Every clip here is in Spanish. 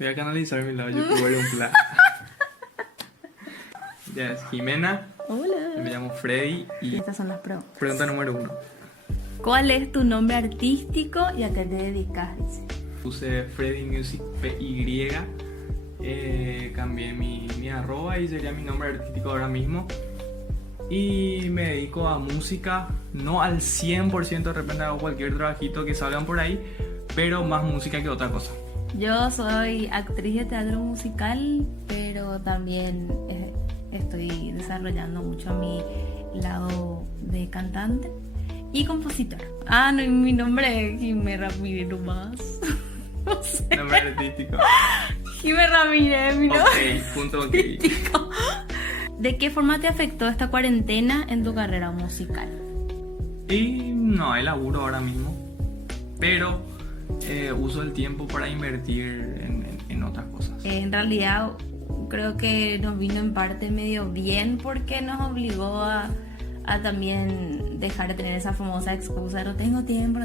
Voy a canalizar mi lado youtuber un plan. Ya es Jimena. Hola. Me llamo Freddy Y y estas son las preguntas. pregunta número 1. ¿Cuál es tu nombre artístico y a qué te dedicas? Dice. Puse Freddy Music PY. Cambié mi arroba y sería mi nombre artístico ahora mismo. Y me dedico a música, no al 100%, de repente hago cualquier trabajito que salgan por ahí, pero más música que otra cosa. Yo soy actriz de teatro musical, pero también estoy desarrollando mucho mi lado de cantante y compositor. Ah, no, y mi nombre es Jimé Ramírez nomás. No sé. Nombre artístico. Jimé Ramírez, mi nombre Ok, punto ok. artístico. ¿De qué forma te afectó esta cuarentena en tu carrera musical? Y no hay laburo ahora mismo, pero uso el tiempo para invertir en otras cosas. En realidad creo que nos vino en parte medio bien porque nos obligó a también dejar de tener esa famosa excusa, no tengo tiempo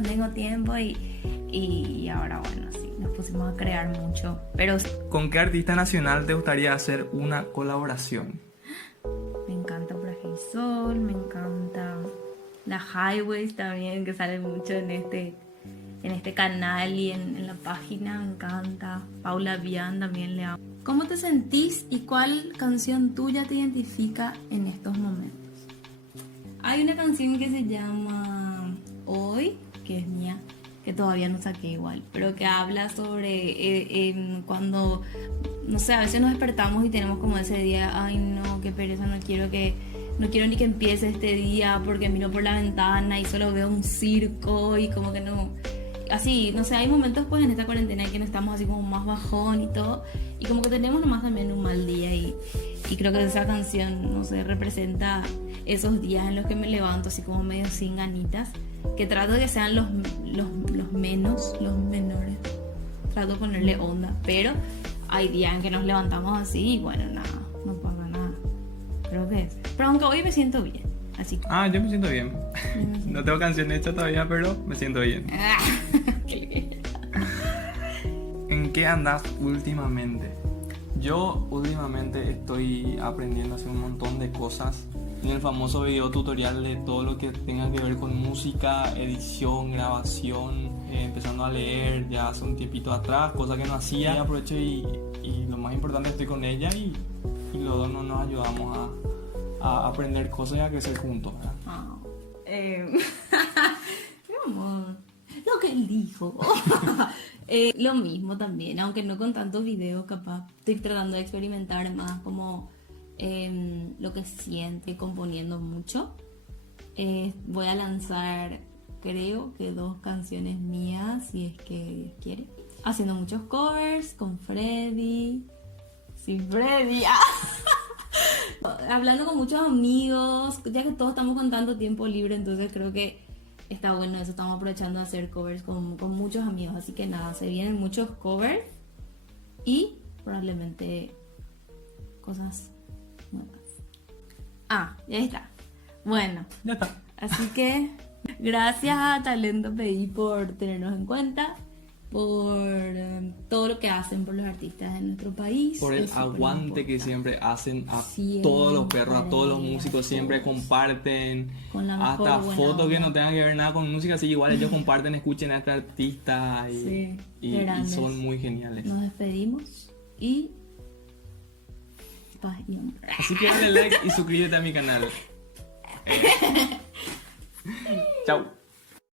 y ahora bueno, sí, nos pusimos a crear mucho. Pero ¿Con qué artista nacional te gustaría hacer una colaboración? me encanta Praje y Sol, me encanta la Highways también, que sale mucho en este canal y en la página, me encanta. Paula Bian también le amo. ¿Cómo te sentís y cuál canción tuya te identifica en estos momentos? Hay una canción que se llama Hoy, que es mía, que todavía no saqué igual, pero que habla sobre cuando, no sé, a veces nos despertamos y tenemos como ese día, ay no, qué pereza, no quiero ni que empiece este día porque miro por la ventana y solo veo un circo y como que no, así, no sé, hay momentos pues en esta cuarentena en que no estamos así como más bajón y todo, y como que tenemos nomás también un mal día y creo que esa canción, no sé, representa esos días en los que me levanto así como medio sin ganitas, que trato de que sean los menores, trato de ponerle onda, pero hay días en que nos levantamos así y bueno, nada, no pasa nada, creo que es, pero aunque hoy me siento bien, así que... Yo me siento bien. No tengo canción hecha todavía, pero me siento bien. ¿En qué andas últimamente? Yo últimamente estoy aprendiendo a hacer un montón de cosas. En el famoso video tutorial de todo lo que tenga que ver con música, edición, grabación, empezando a leer ya hace un tiempito atrás, cosa que no hacía. Y aprovecho y lo más importante, estoy con ella y los dos nos ayudamos a aprender cosas y a crecer juntos, ¿verdad? Mi amor, lo que él dijo. Lo mismo también, aunque no con tantos videos, capaz estoy tratando de experimentar más como lo que siento y componiendo mucho. Voy a lanzar, creo que 2 canciones mías, si es que Dios quiere, haciendo muchos covers con Freddy. Sí, Freddy. Hablando con muchos amigos, ya que todos estamos con tanto tiempo libre, entonces creo que está bueno eso, estamos aprovechando de hacer covers con muchos amigos, así que nada, se vienen muchos covers y probablemente cosas nuevas. Ya está. Bueno, Ya está. así que gracias a Talento PI por tenernos en cuenta, por todo lo que hacen por los artistas de nuestro país. Por el Es súper aguante que importante. siempre hacen a Siempre, todos los perros, a todos los músicos, siempre comparten Con la mejor hasta buena fotos que onda. no tengan que ver nada con música, así que igual ellos comparten, escuchen a este artista Sí, y grandes. son muy geniales. Nos despedimos y paz y honra. Así que dale like y suscríbete a mi canal. Chao.